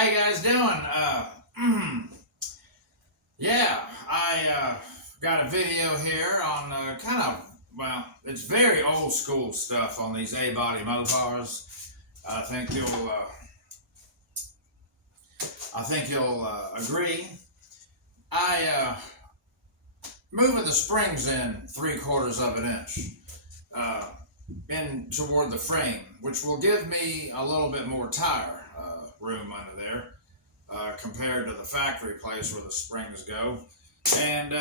How you guys doing? Yeah, I got a video here on well, it's very old school stuff on these Abody Mopars. I think you'll agree. I moving the springs in 3/4 of an inch in toward the frame, which will give me a little bit more tire room under there compared to the factory place where the springs go. And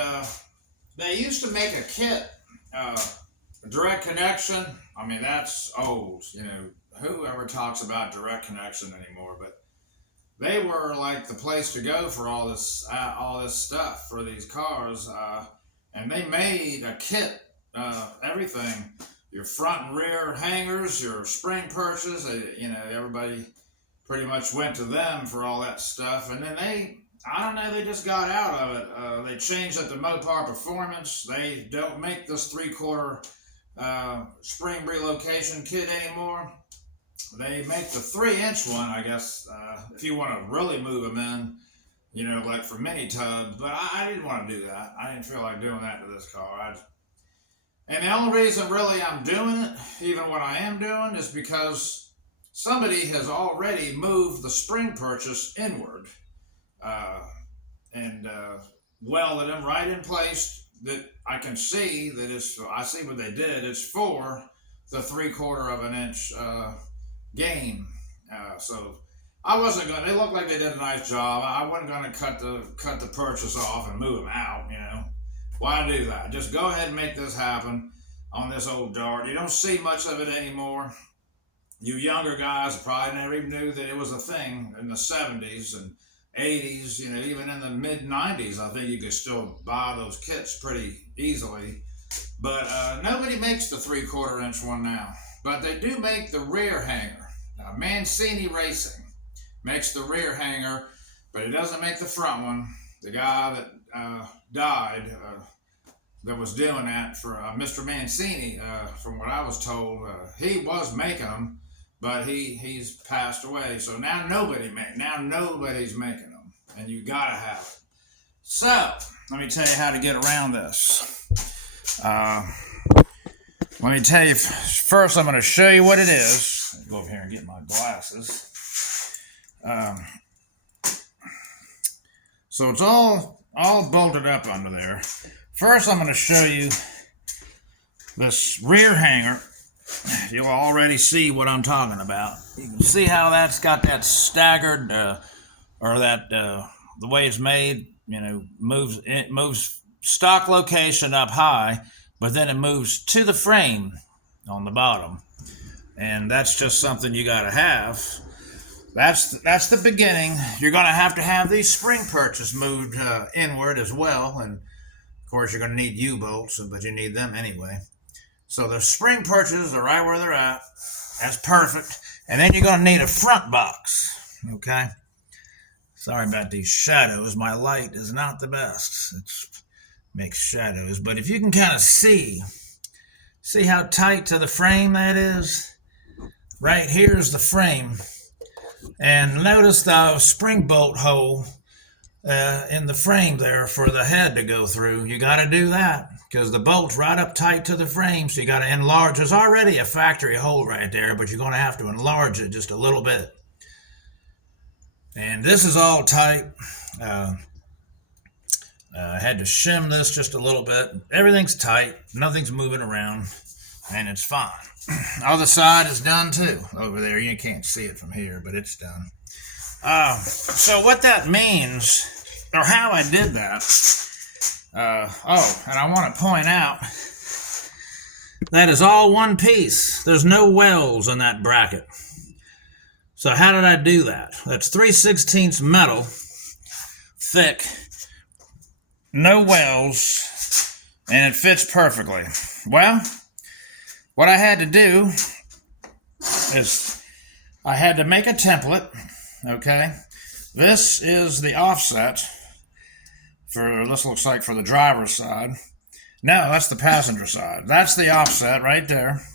they used to make a kit, direct connection. I mean, that's old. You know, whoever talks about direct connection anymore? But they were like the place to go for all this stuff for these cars. And they made a kit, everything. Your front and rear hangers, your spring perches, everybody pretty much went to them for all that stuff. And then they just got out of it. They changed it to Mopar Performance. They don't make this 3/4 spring relocation kit anymore. They make the 3-inch one, I guess, if you want to really move them in, like for mini tubs. But I didn't want to do that. I didn't feel like doing that to this car. And the only reason really I'm doing it, even what I am doing, is because somebody has already moved the spring purchase inward and welded them right in place that I can see I see what they did. It's for the 3/4 of an inch gain. So I wasn't going to, they looked like they did a nice job. I wasn't going to cut the purchase off and move them out, Why do that? Just go ahead and make this happen on this old dart. You don't see much of it anymore. You younger guys probably never even knew that it was a thing in the 70s and 80s, even in the mid-90s. I think you could still buy those kits pretty easily. But nobody makes the 3/4 inch one now. But they do make the rear hanger. Now, Mancini Racing makes the rear hanger, but it doesn't make the front one. The guy that died that was doing that for Mr. Mancini, from what I was told, he was making them, but he's passed away. So now nobody's making them, and you gotta have it. So let me tell you how to get around this. Let me tell you first. I'm going to show you what it is. I'll go over here and get my glasses. So it's all bolted up under there. First, I'm going to show you this rear hanger. You'll already see what I'm talking about. You can see how that's got that staggered, or that the way it's made. It moves stock location up high, but then it moves to the frame on the bottom, and that's just something you got to have. That's the beginning. You're going to have these spring perches moved inward as well, and of course, you're going to need U-bolts, but you need them anyway. So the spring perches are right where they're at. That's perfect. And then you're going to need a front box, okay? Sorry about these shadows. My light is not the best. It makes shadows. But if you can kind of see how tight to the frame that is? Right here's the frame. And notice the spring bolt hole in the frame there for the head to go through. You got to do that because the bolt's right up tight to the frame, so you got to enlarge. There's already a factory hole right there, but you're going to have to enlarge it just a little bit. And this is all tight. I had to shim this just a little bit. Everything's tight. Nothing's moving around, and it's fine. Other side is done too. Over there, you can't see it from here, but it's done. So what that means, or how I did that, and I want to point out, that is all one piece. There's no wells in that bracket. So how did I do that? That's 3/16 metal, thick, no wells, and it fits perfectly. Well, what I had to do is I had to make a template. Okay, this is the offset this looks like for the driver's side. No, that's the passenger side. That's the offset right there.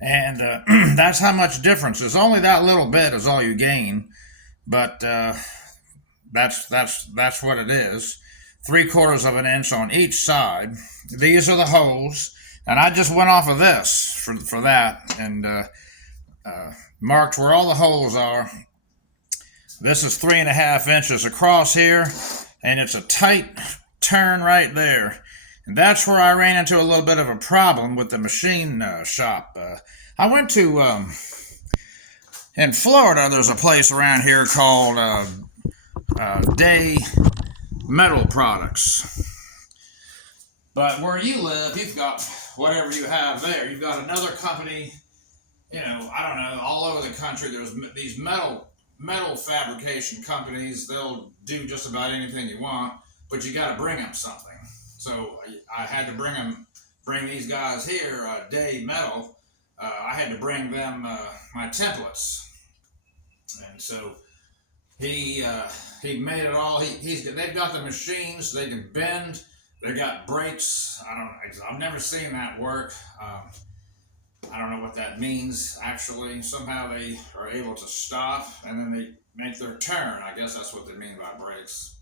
And that's how much difference. It's only that little bit is all you gain. but that's what it is. 3/4 of an inch on each side. These are the holes, and I just went off of this for that and marked where all the holes are. This is 3.5 inches across here, and it's a tight turn right there. And that's where I ran into a little bit of a problem with the machine shop. I went to, in Florida, there's a place around here called Day Metal Products. But where you live, you've got whatever you have there. You've got another company, you know, I don't know, all over the country. There's these metal fabrication companies. They'll do just about anything you want, but you got to bring them something. So I had to bring these guys here, Day Metal. I had to bring them my templates, and so he made it all. They've got the machines. They can bend. They got brakes. I've never seen that work. I don't know what that means, actually. Somehow they are able to stop, and then they make their turn. I guess that's what they mean by brakes.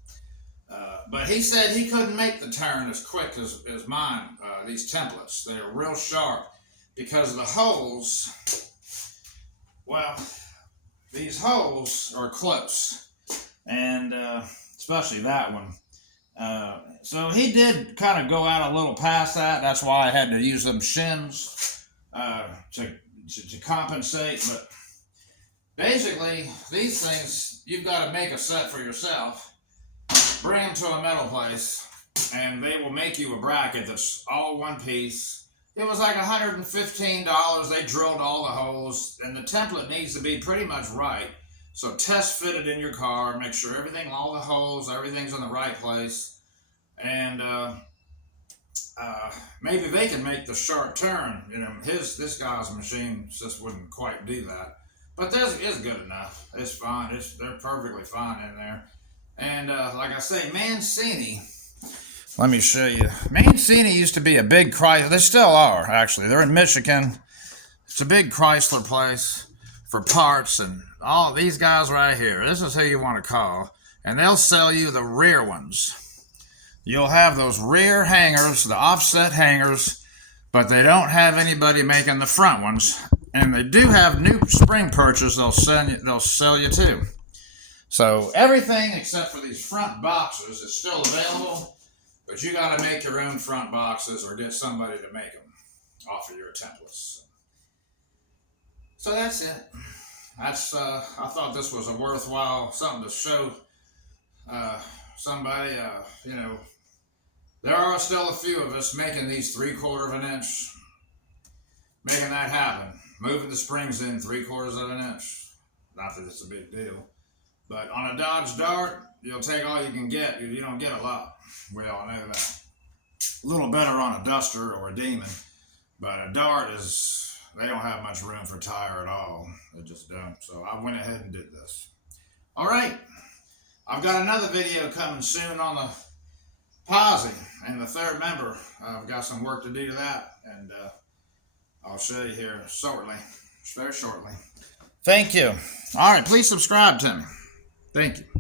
But he said he couldn't make the turn as quick as mine, these templates. They're real sharp because the holes, well, these holes are close, and especially that one. So he did kind of go out a little past that. That's why I had to use them shims to compensate. But basically, these things, you've got to make a set for yourself, bring them to a metal place, and they will make you a bracket that's all one piece. It was like $115. They drilled all the holes, and the template needs to be pretty much right. So test fit it in your car, make sure everything, all the holes, everything's in the right place, and maybe they can make the sharp turn. You know, this guy's machine just wouldn't quite do that, but this is good enough. It's fine. They're perfectly fine in there. And like I say, Mancini. Let me show you. Mancini used to be a big Chrysler. They still are, actually. They're in Michigan. It's a big Chrysler place for parts and all these guys right here. This is who you want to call, and they'll sell you the rear ones. You'll have those rear hangers, the offset hangers, but they don't have anybody making the front ones. And they do have new spring perches they'll sell you too. So everything except for these front boxes is still available, but you got to make your own front boxes or get somebody to make them off of your templates. So that's it. That's I thought this was a worthwhile something to show somebody. You know, there are still a few of us making these 3/4 of an inch, making that happen, moving the springs in 3/4 of an inch. Not that it's a big deal, but on a Dodge Dart, you'll take all you can get. You don't get a lot. We all know that. A little better on a Duster or a Demon, but a Dart they don't have much room for tire at all. They just don't. So I went ahead and did this. All right. I've got another video coming soon on the posi and the third member. I've got some work to do to that, and I'll show you here shortly, very shortly. Thank you. All right, please subscribe to me. Thank you.